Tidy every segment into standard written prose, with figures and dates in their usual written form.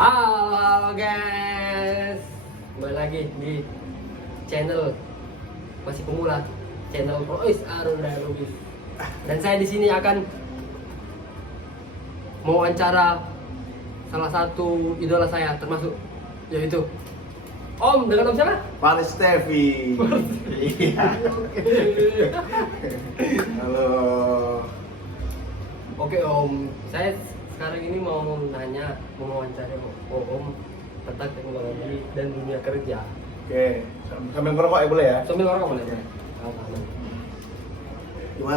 Halo guys, kembali lagi di channel masih pemula, channel Rois Arunda Lubis. Dan saya di sini akan mewawancara salah satu idola saya, termasuk yaitu Om, dengan Om siapa? Faris Tevi. Iya. Halo. Oke Om, saya sekarang ini mau mewawancara Om tentang teknologi dan dunia kerja. Oke, sambil ngerokok ya boleh ya? Sambil ngerokok boleh ya? Aman.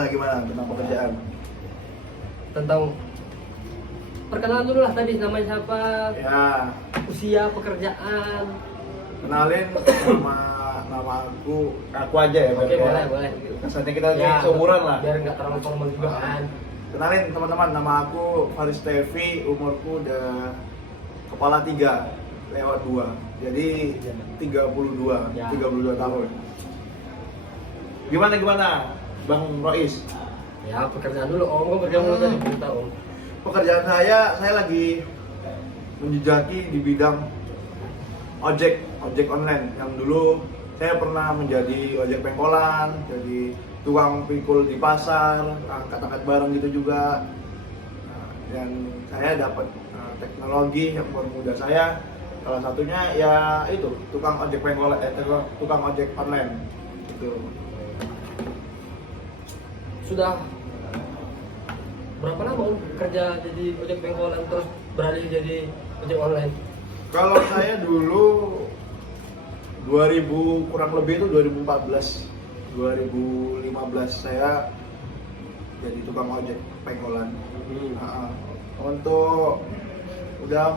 Gimana tentang pekerjaan? Tentang perkenalan dulu lah tadi, namanya siapa, Ya, usia, pekerjaan. kenalin nama aku aja ya. Oke, biar boleh. Kesannya kita Ya, seumuran lah. biar nggak terlalu formal juga kan. Kenalin teman-teman, nama aku Faris Tevi, umurku udah kepala 3 lewat 2. Jadi 32, Ya. 32 tahun. Gimana Bang Rois? Ya, pekerjaan dulu Om, kok pekerjaan dulu tadi kita Om. Pekerjaan saya lagi menjejaki di bidang ojek online. Yang dulu saya pernah menjadi ojek pengkolan, jadi tukang pikul di pasar, angkat-angkat barang gitu juga. Nah, dan saya dapat teknologi yang mempermudah saya. Salah satunya ya itu tukang ojek pengkolan, tukang ojek online gitu. Sudah berapa lama Om kerja jadi ojek pengkolan terus beralih jadi ojek online? Kalau saya dulu 2000 kurang lebih itu 2014 2015 saya jadi tukang ojek pengkolan. Untuk udah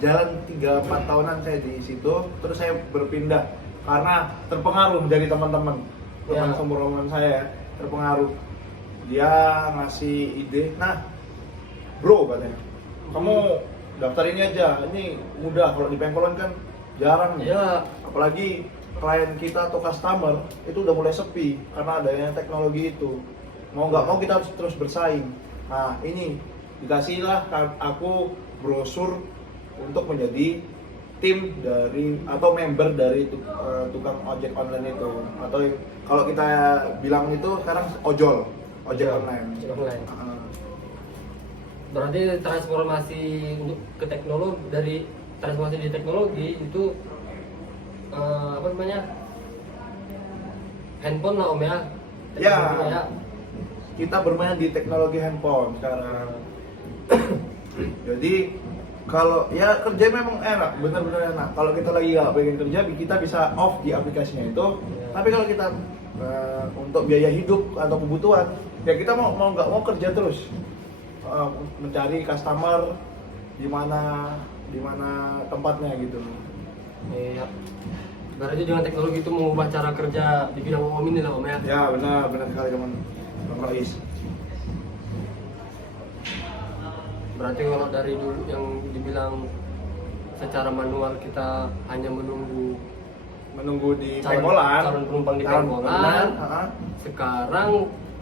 jalan 3-4 tahunan saya di situ, terus saya berpindah karena terpengaruh dari teman Ya. seumuran saya, terpengaruh. Dia ngasih ide, nah bro katanya, kamu daftar ini aja, ini mudah, kalau di pengkolan kan jarang nih. Ya. Apalagi klien kita atau customer itu udah mulai sepi karena adanya teknologi itu. Mau nggak mau kita harus terus bersaing. Nah ini dikasihlah aku brosur untuk menjadi tim dari atau member dari tukang ojek online itu, atau kalau kita bilang itu sekarang ojek online. Ojek online. Berarti transformasi untuk ke teknologi, dari transformasi di teknologi itu apa namanya, handphone lah Om ya. Ya. Teknologi Kita bermain di teknologi handphone sekarang. Jadi kalau ya kerja memang enak, benar-benar enak. Kalau kita lagi nggak pengen kerja, kita bisa off di aplikasinya itu. Ya. Tapi kalau kita untuk biaya hidup atau kebutuhan, ya kita mau nggak mau kerja terus, mencari customer di mana tempatnya gitu. Iya. Berarti dengan teknologi itu mengubah cara kerja di bidang Om ini lah Om ya. Ya benar sekali teman Bang Rois. Berarti kalau dari dulu yang dibilang secara manual kita hanya Menunggu di calon pengkolan, penumpang di calon pengkolan, penumpang, sekarang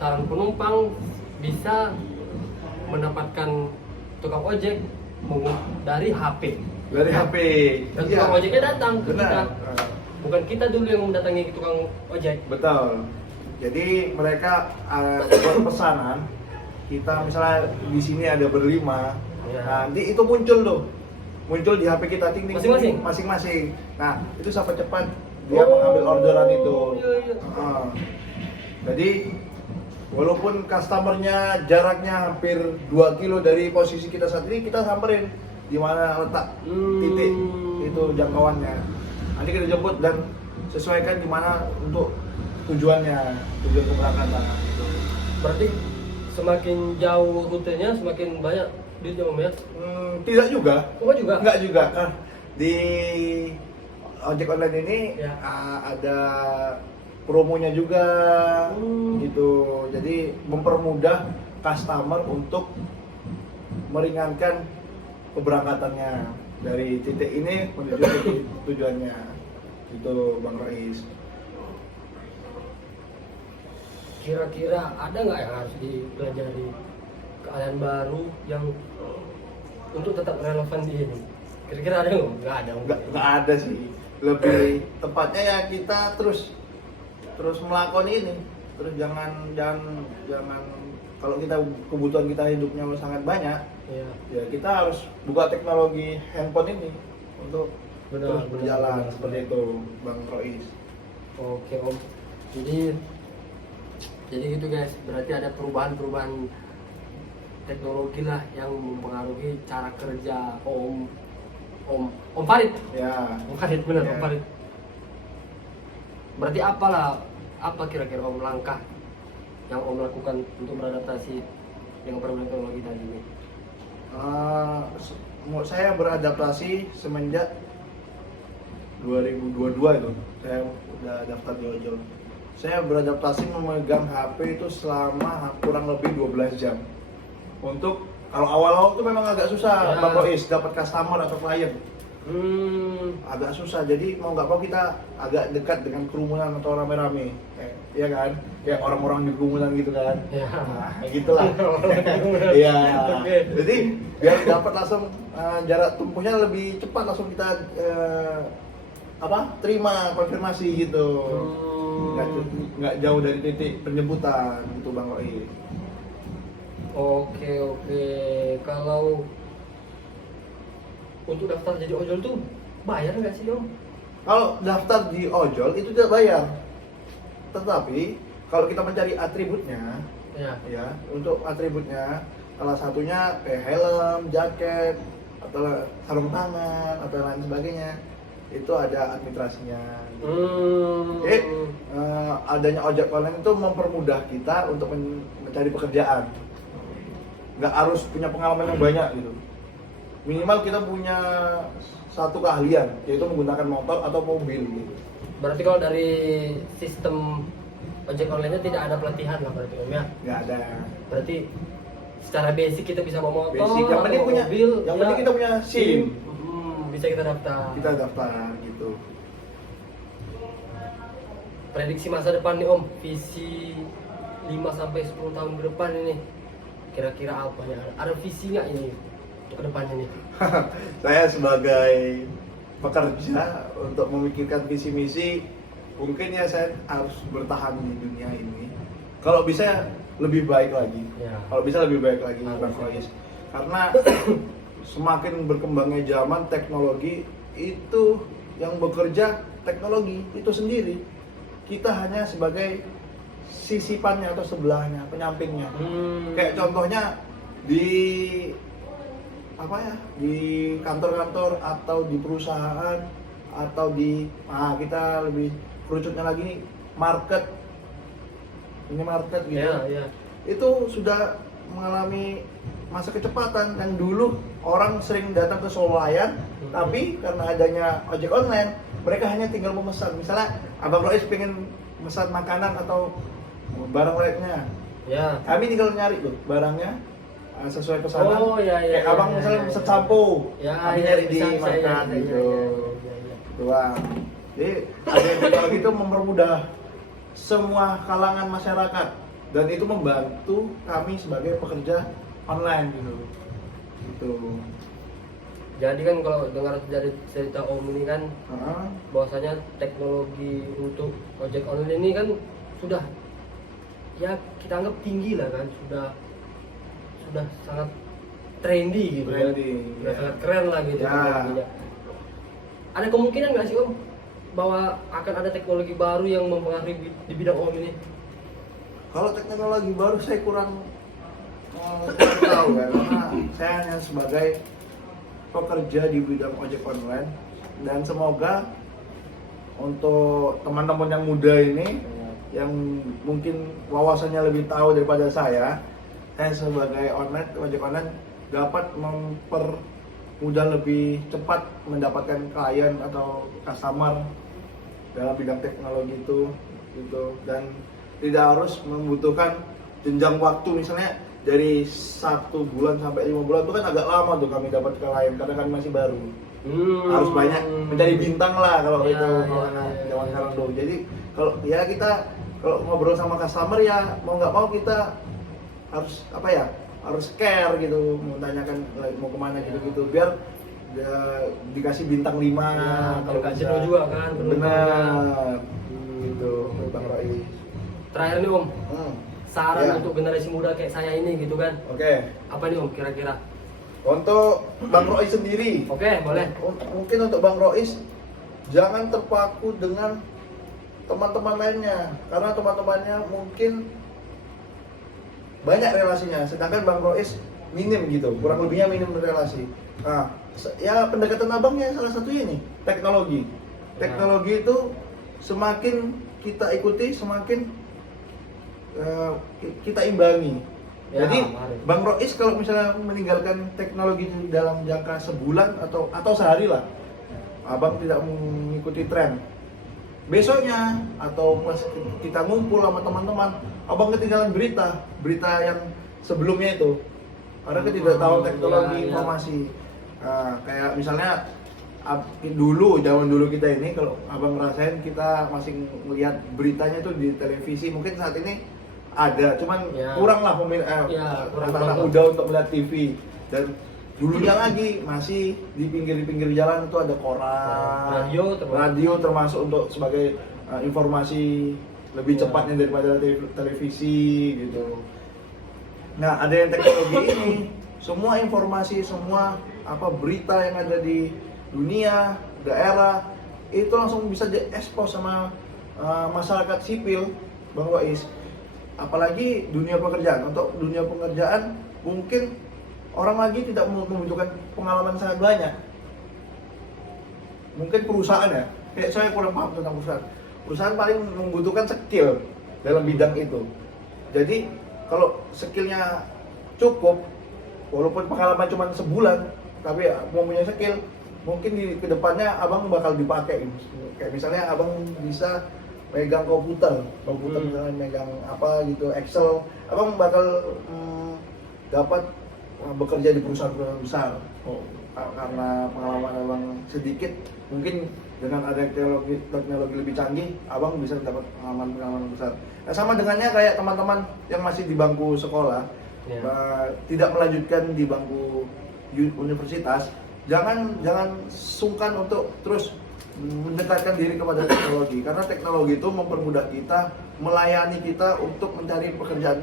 calon penumpang bisa mendapatkan tukang ojek dari HP. dari HP. Dan Iya. tukang ojeknya datang ke kita. Benar. Bukan kita dulu yang mendatangi tukang ojek. Betul. Jadi mereka buat pesanan, kita misalnya di sini ada berlima, Ya. nanti itu muncul di HP kita, ting Masing-masing? Nah itu sampai cepat dia mengambil orderan itu. Iya. Jadi walaupun customernya jaraknya hampir 2 kilo dari posisi kita saat ini, kita samperin di mana letak titik itu jangkauannya. Nanti kita jemput dan sesuaikan di mana untuk tujuan keberangkatan. Berarti semakin jauh rutenya semakin banyak duitnya Om ya? Tidak juga. Oh juga? Enggak juga kan. Di ojek online ini Ya. ada promonya juga gitu. Jadi mempermudah customer untuk meringankan keberangkatannya dari titik ini menuju titik tujuannya. Itu Bang Rois. Kira-kira ada nggak yang harus dipelajari, keahlian baru yang untuk tetap relevan di ini? Kira-kira ada nggak? Nggak ada. Nggak ada sih, lebih tepatnya ya kita terus melakukan ini, terus jangan kalau kita kebutuhan kita hidupnya sangat banyak, Iya. ya kita harus buka teknologi handphone ini untuk terus berjalan benar. seperti itu, Bang Rois. Oke Om. Jadi gitu guys, berarti ada perubahan teknologi lah yang mempengaruhi cara kerja Om Farid. Ya, Om Farid benar, Ya. Om Farid. Berarti apa kira-kira Om langkah yang Om lakukan untuk beradaptasi dengan perubahan teknologi tadi ini? Saya beradaptasi semenjak 2022 itu. Saya udah daftar di ojol. Saya beradaptasi memegang HP itu selama kurang lebih 12 jam. Untuk kalau awal-awal itu memang agak susah, Ya. Bang Rois, dapat customer atau klien. Agak susah, jadi mau nggak mau kita agak dekat dengan kerumunan atau rame-rame, iya kan? Kayak orang-orang di kerumunan gitu kan. Ya. Nah, gitulah. Iya. Oke. Jadi biar dapat langsung jarak tempuhnya lebih cepat, langsung kita terima konfirmasi gitu. Nggak jauh dari titik penjemputan gitu, Bang Roy. Oke. Kalau untuk daftar jadi ojol tuh bayar nggak sih Om? Kalau daftar di ojol itu tidak bayar. Tetapi kalau kita mencari atributnya, ya untuk atributnya salah satunya kayak helm, jaket, atau sarung tangan atau lain sebagainya, itu ada administrasinya. Jadi adanya ojek online itu mempermudah kita untuk mencari pekerjaan. Nggak harus punya pengalaman yang banyak gitu. Minimal kita punya satu keahlian, yaitu menggunakan motor atau mobil gitu. Berarti kalau dari sistem ojek online-nya tidak ada pelatihan lah berarti Om ya? Nggak ada. Berarti secara basic kita bisa bawa motor, Basic. Yang penting atau punya, mobil, yang ya, penting kita punya SIM. Bisa kita daftar. Kita daftar gitu. Prediksi masa depan nih Om, visi 5-10 tahun ke depan ini kira-kira apa ya? Ada visi nggak ini untuk kedepannya nih? Saya sebagai pekerja untuk memikirkan visi misi, mungkin ya saya harus bertahan di dunia ini. Kalau bisa lebih baik lagi. Ya. Kalau bisa lebih baik lagi, Harus. Bang Rois. Karena semakin berkembangnya zaman, teknologi itu yang bekerja teknologi itu sendiri. Kita hanya sebagai sisipannya atau sebelahnya, penyampingnya. Kayak contohnya di di kantor-kantor atau di perusahaan atau kita lebih kerucutnya lagi minimarket gitu. Ya. Itu sudah mengalami masa kecepatan yang dulu orang sering datang ke Solayan, tapi karena adanya ojek online, mereka hanya tinggal memesan. Misalnya Abang Rois pengen memesan makanan atau barang lainnya, Ya. kami tinggal nyari tuh barangnya sesuai pesanan. Oh, ya. Kayak abang misalnya pesan sampo, kami nyari di market gitu. Doang. Jadi ada teknologi itu mempermudah semua kalangan masyarakat dan itu membantu kami sebagai pekerja online gitu. Gitu. Jadi kan kalau dengar dari cerita Om ini kan Heeh. bahwasanya teknologi untuk ojek online ini kan sudah ya kita anggap tinggi lah kan, sudah sangat trendy gitu Trendy, kan. Sudah ya. sangat keren lah gitu Ya. teknologinya. Ada kemungkinan nggak sih Om bahwa akan ada teknologi baru yang mempengaruhi di bidang Om ini? Kalau teknologi baru saya kurang tahu ya, karena saya hanya sebagai pekerja di bidang ojek online dan semoga untuk teman-teman yang muda ini yang mungkin wawasannya lebih tahu daripada saya sebagai ojek online dapat mempermudah lebih cepat mendapatkan klien atau customer dalam bidang teknologi itu gitu, dan tidak harus membutuhkan jenjang waktu, misalnya dari 1 bulan sampai 5 bulan itu kan agak lama tuh kami dapat klien karena kami masih baru. Harus banyak mencari bintang lah kalau Ya, itu ya. zaman sekarang tuh. Jadi kalau kita ngobrol sama customer ya mau nggak mau kita harus harus care gitu, mau tanyakan mau kemana gitu-gitu biar dia dikasih bintang 5 Ya, kalau kasih bisa. juga kan Benar. Gitu, Bang Rois. Terakhir nih Om, saran Ya. untuk generasi muda kayak saya ini gitu kan. Oke. Apa nih Om kira-kira? Untuk Bang Rois sendiri, Oke, boleh. mungkin untuk Bang Rois jangan terpaku dengan teman-teman lainnya karena teman-temannya mungkin banyak relasinya sedangkan Bang Rois minim gitu, kurang lebihnya minim relasi. Nah, ya pendekatan abangnya salah satunya nih teknologi. Teknologi itu semakin kita ikuti semakin kita imbangi. Ya, Jadi mari. Bang Rois kalau misalnya meninggalkan teknologi itu dalam jangka sebulan atau sehari lah, abang tidak mengikuti tren. Besoknya atau pas kita ngumpul sama teman-teman, abang ketinggalan berita yang sebelumnya itu. Karena ketidaktahuan teknologi ya, ya. informasi. Nah, kayak misalnya zaman dulu kita ini kalau abang ngerasain kita masih melihat beritanya tuh di televisi, mungkin saat ini ada, cuman Ya. kurang lah kurang anak-anak banget. muda untuk melihat TV. Dan dulunya lagi masih di pinggir-pinggir jalan itu ada koran, radio termasuk untuk sebagai informasi lebih Ya. cepatnya daripada televisi gitu. Nah, ada yang teknologi ini, semua informasi, semua berita yang ada di dunia, daerah itu langsung bisa diekspos sama masyarakat sipil, Bang Rois. Apalagi dunia pekerjaan. Untuk dunia pekerjaan mungkin orang lagi tidak membutuhkan pengalaman sangat banyak. Mungkin perusahaan ya, kayak saya kurang paham tentang perusahaan. Perusahaan paling membutuhkan skill dalam bidang itu. Jadi kalau skillnya cukup, walaupun pengalaman cuma sebulan, tapi mau punya skill, mungkin di kedepannya abang bakal dipakai. Kayak misalnya abang bisa megang komputer misalnya megang apa gitu, Excel, abang bakal dapat bekerja di perusahaan-perusahaan besar. Karena pengalaman abang sedikit, mungkin dengan ada teknologi lebih canggih, abang bisa dapat pengalaman besar. Nah, sama dengannya kayak teman-teman yang masih di bangku sekolah, tidak melanjutkan di bangku universitas, jangan sungkan untuk terus mendekatkan diri kepada teknologi, karena teknologi itu mempermudah kita, melayani kita untuk mencari pekerjaan.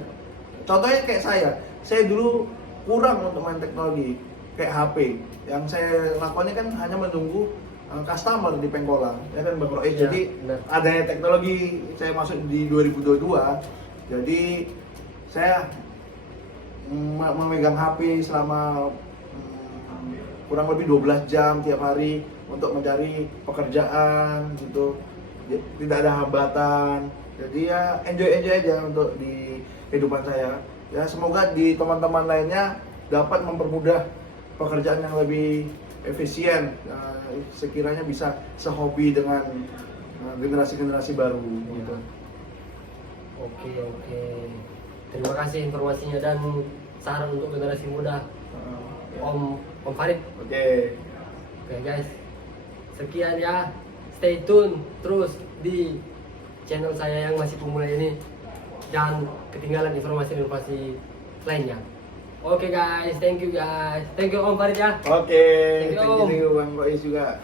Contohnya kayak saya dulu kurang untuk main teknologi, kayak HP. Yang saya lakukan kan hanya menunggu customer di Pengkolan, ya kan Bang Rois. Ya, jadi benar. adanya teknologi, saya masuk di 2022, jadi saya memegang HP selama kurang lebih 12 jam tiap hari untuk mencari pekerjaan gitu, tidak ada hambatan. Jadi ya enjoy aja untuk di kehidupan saya. Ya semoga di teman-teman lainnya dapat mempermudah pekerjaan yang lebih efisien, sekiranya bisa sehobi dengan generasi-generasi baru gitu. Oke. Terima kasih informasinya dan saran untuk generasi muda, Om Farid. Oke. Oke guys, sekian ya. Stay tune terus di channel saya yang masih pemula ini. Jangan ketinggalan informasi-informasi lainnya. Oke guys, thank you guys. Thank you Om Farid ya. Oke, Thank you, Om. thank you Bang Rois juga.